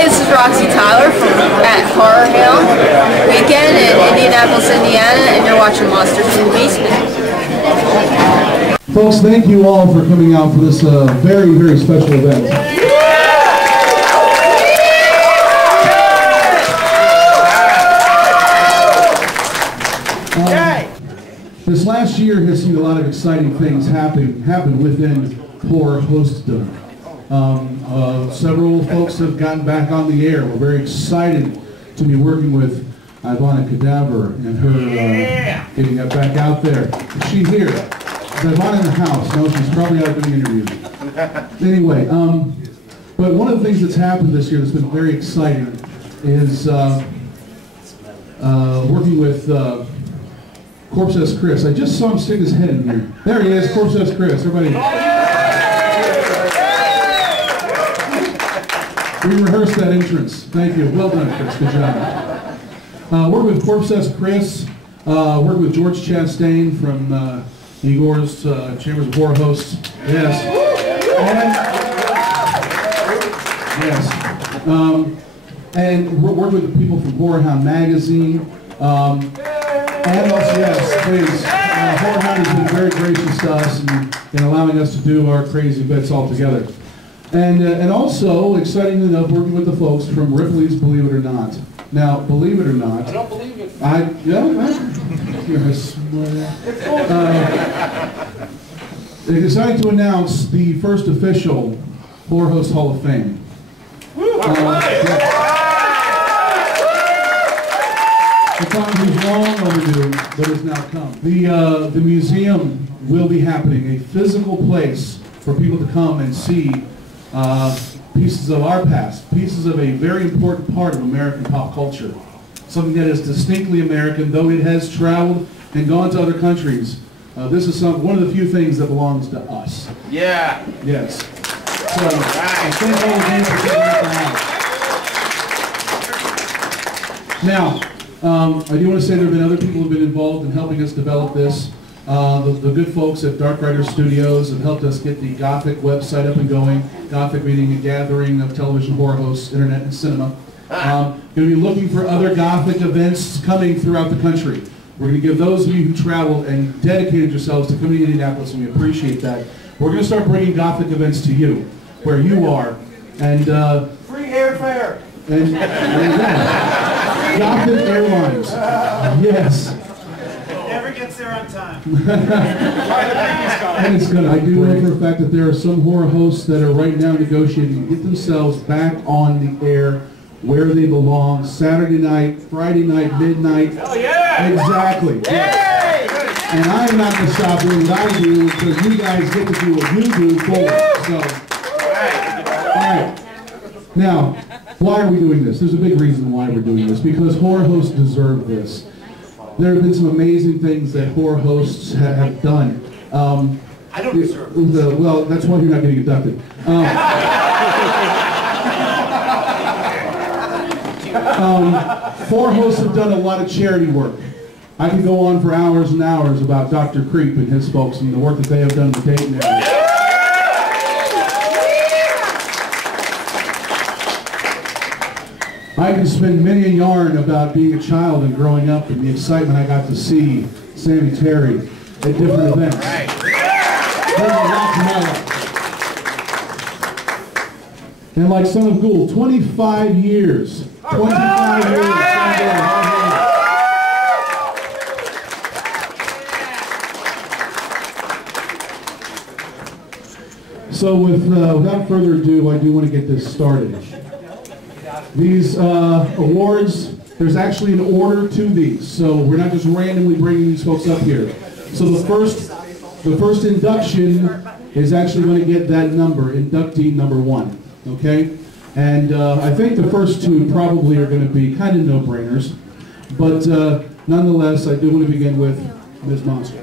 Hey, this is Roxy Tyler at Horror Hound Weekend in Indianapolis, Indiana, and you're watching Monsters in the Basement. Folks, thank you all for coming out for this very, very special event. This last year has seen a lot of exciting things happen within horror hostdom. Several folks have gotten back on the air. We're very excited to be working with Ivana Cadaver and her getting that back out there. Is she here? Is Ivana in the house? No, she's probably out doing interviews. Anyway, but one of the things that's happened this year that's been very exciting is working with Corpse S. Chris. I just saw him stick his head in here. There he is, Corpse S. Chris. Everybody. We rehearsed that entrance. Thank you. Well done, Chris. Good job. Working with Corpse S. Chris. Working with George Chastain from Igor's Chambers of Horror Hosts. Yes. And we're working with the people from Horror Hound Magazine. And also, yes, please, Horror Hound has been very gracious to us in allowing us to do our crazy bits all together. And also, exciting enough, working with the folks from Ripley's Believe It or Not. Now, believe it or not, I don't believe it. You're a smart. They decided to announce the first official Horror Host Hall of Fame. The time was long overdue, but has now come. The museum will be happening, a physical place for people to come and see pieces of our past, pieces of a very important part of American pop culture. Something that is distinctly American, though it has traveled and gone to other countries. This is one of the few things that belongs to us. Yeah. Yes. So, thank all of you for taking that out. Now, I do want to say there have been other people who have been involved in helping us develop this. The good folks at Dark Rider Studios have helped us get the Gothic website up and going. Gothic meaning a gathering of television horror hosts, internet, and cinema. Going to be looking for other Gothic events coming throughout the country. We're going to give those of you who traveled and dedicated yourselves to coming to Indianapolis, and we appreciate that. We're going to start bringing Gothic events to you, where you are. And free airfare. And Gothic Airlines. Yes. Never gets there on time. And it's good. I do know for a fact that there are some horror hosts that are right now negotiating to get themselves back on the air where they belong. Saturday night, Friday night, midnight. Oh yeah! Exactly. Yay! And I'm not going to stop doing what I do because you guys get to do what you do forward. So, all right. Now, why are we doing this? There's a big reason why we're doing this. Because horror hosts deserve this. There have been some amazing things that horror hosts have done. I don't deserve this. Well, that's why you're not getting inducted. Horror hosts have done a lot of charity work. I can go on for hours and hours about Dr. Creep and his folks and the work that they have done in the Dayton area. I can spend many a yarn about being a child and growing up and the excitement I got to see Sammy Terry at different events. There's a lot to my life. And like Son of Ghoul, 25 years. 25 years. So without further ado, I do want to get this started. These awards, there's actually an order to these, so we're not just randomly bringing these folks up here. So the first induction is actually going to get that number, inductee number 1, okay? And I think the first two probably are going to be kind of no-brainers, but nonetheless, I do want to begin with Ms. Monster.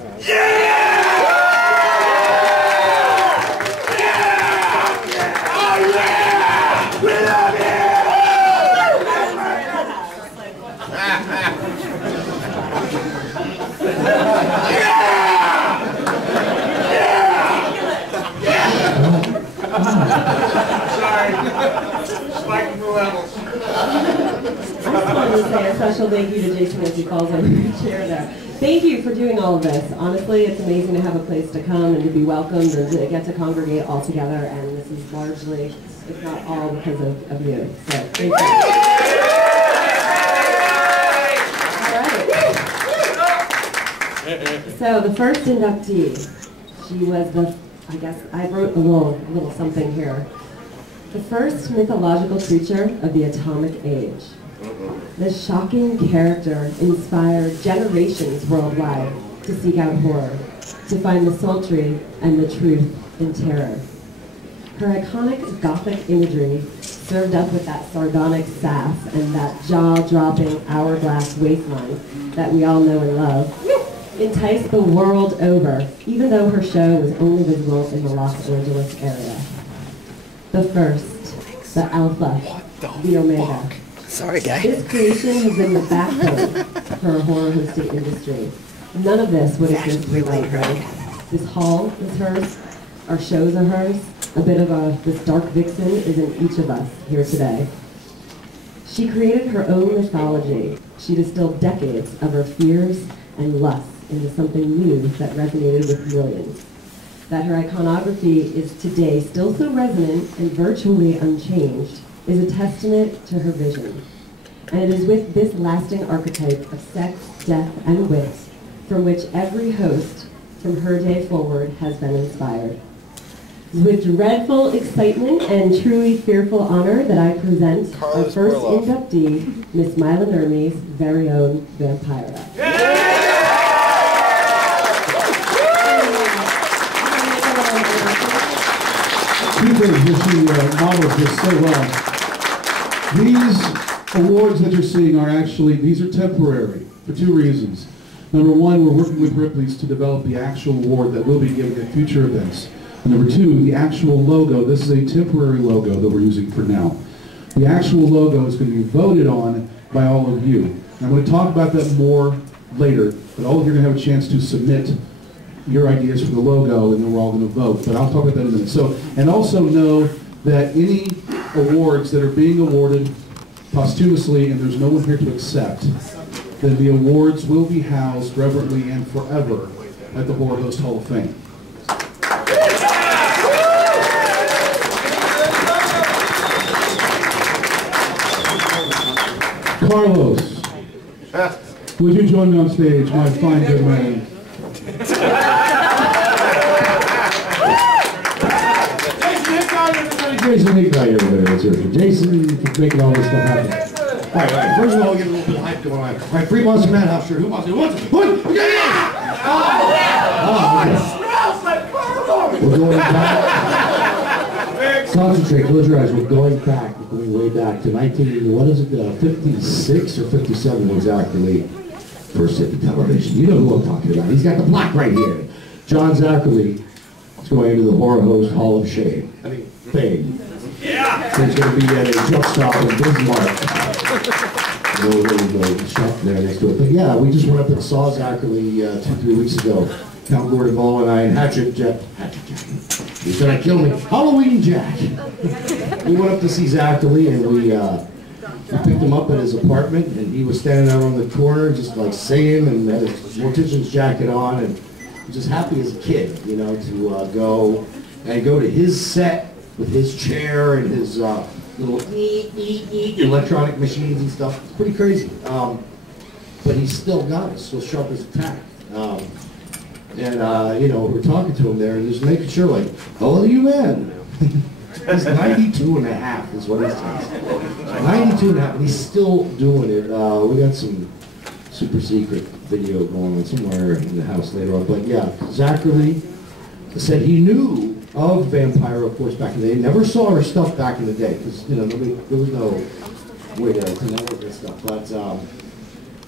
levels. I just wanted to say a special thank you to Jason as he falls over the chair there. Thank you for doing all of this. Honestly, it's amazing to have a place to come and to be welcomed and to get to congregate all together, and this is largely, if not all, because of you. So, thank you. All right. So, the first inductee, she was I guess I wrote a little something here. The first mythological creature of the atomic age. This shocking character inspired generations worldwide to seek out horror, to find the sultry and the truth in terror. Her iconic Gothic imagery, served up with that sardonic sass and that jaw-dropping hourglass waistline that we all know and love, enticed the world over, even though her show was only visible in the Los Angeles area. The first, the Alpha, the Omega. Sorry, guy. This creation has been the backbone for our horror hosting industry. None of this would exist without her. This hall is hers, our shows are hers, a bit of this dark vixen is in each of us here today. She created her own mythology. She distilled decades of her fears and lusts into something new that resonated with millions. That her iconography is today still so resonant and virtually unchanged is a testament to her vision. And it is with this lasting archetype of sex, death, and wit from which every host from her day forward has been inspired. With dreadful excitement and truly fearful honor that I present our first inductee, Miss Mila Nurmi's very own Vampira. Two things that she modeled this so well. These awards that you're seeing are actually, these are temporary for two reasons. Number one, we're working with Ripley's to develop the actual award that will be given at future events. And number two, the actual logo. This is a temporary logo that we're using for now. The actual logo is going to be voted on by all of you. And I'm going to talk about that more later, but all of you are going to have a chance to submit your ideas for the logo, and then we're all going to vote. But I'll talk about that in a minute. So, and also know that any awards that are being awarded posthumously, and there's no one here to accept, then the awards will be housed reverently and forever at the Horror Host Hall of Fame. Carlos, would you join me on stage, my fine good man? Jason Hignite, everybody. Jason for making all this stuff happen. All right. First of all, we'll get a little bit of hype going on. All right, Free Monster Madhouse shirt. Who wants it? What? Smells like Carlos! We're going back. Concentrate, close your eyes. We're going back. We're going way back to 56 or 57 exactly. First hit the television. You know who I'm talking about. He's got the plaque right here. John Zachary is going into the Horror Host Hall of Shame. Fame. Yeah. He's going to be at a truck stop in Bismarck. Little shop there next to it. But yeah, we just went up and saw Zachary 2-3 weeks ago. Count Gordon Ball and I and Hatchet Jack. He's going to kill me. Halloween Jack. We went up to see Zachary and we picked him up at his apartment, and he was standing out on the corner just like saying, and had his mortician's jacket on, and just happy as a kid, you know, to go to his set with his chair and his little electronic machines and stuff. It's pretty crazy. But he's still got it, still sharp as a tack. You know, we're talking to him there and just making sure, like, how old are you, man? He's 92 and a half is what he says. 92 and a half, and he's still doing it. We got some super secret video going on somewhere in the house later on. But yeah, Zachary said he knew of Vampira, of course, back in the day. Never saw her stuff back in the day, because, you know, there was no way to network and stuff. But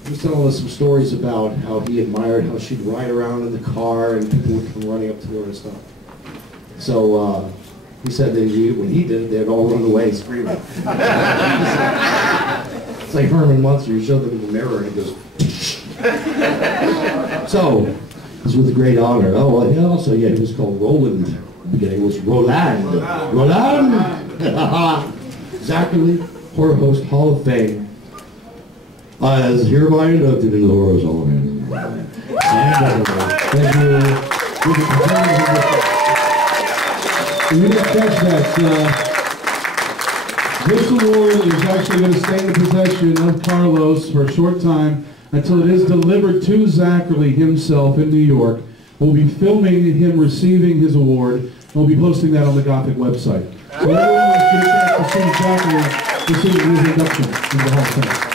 he was telling us some stories about how he admired how she'd ride around in the car and people would come running up to her and stuff. So he said that when he did it, they'd all run away screaming. It's like Herman Munster, you show them in the mirror and it goes. So, it was with a great honor. Oh, well, yeah, also, yeah, he was called Roland. The beginning was Roland. Roland! Zachary, Horror Host Hall of Fame, is hereby inducted into the Horror Host Hall of Fame. Thank you. You didn't catch that. This award is actually going to stay in the possession of Carlos for a short time until it is delivered to Zachary himself in New York. We'll be filming him receiving his award, and we'll be posting that on the Gothic website. So everyone will get a chance to see Zachary receiving his induction into the Hall of Fame.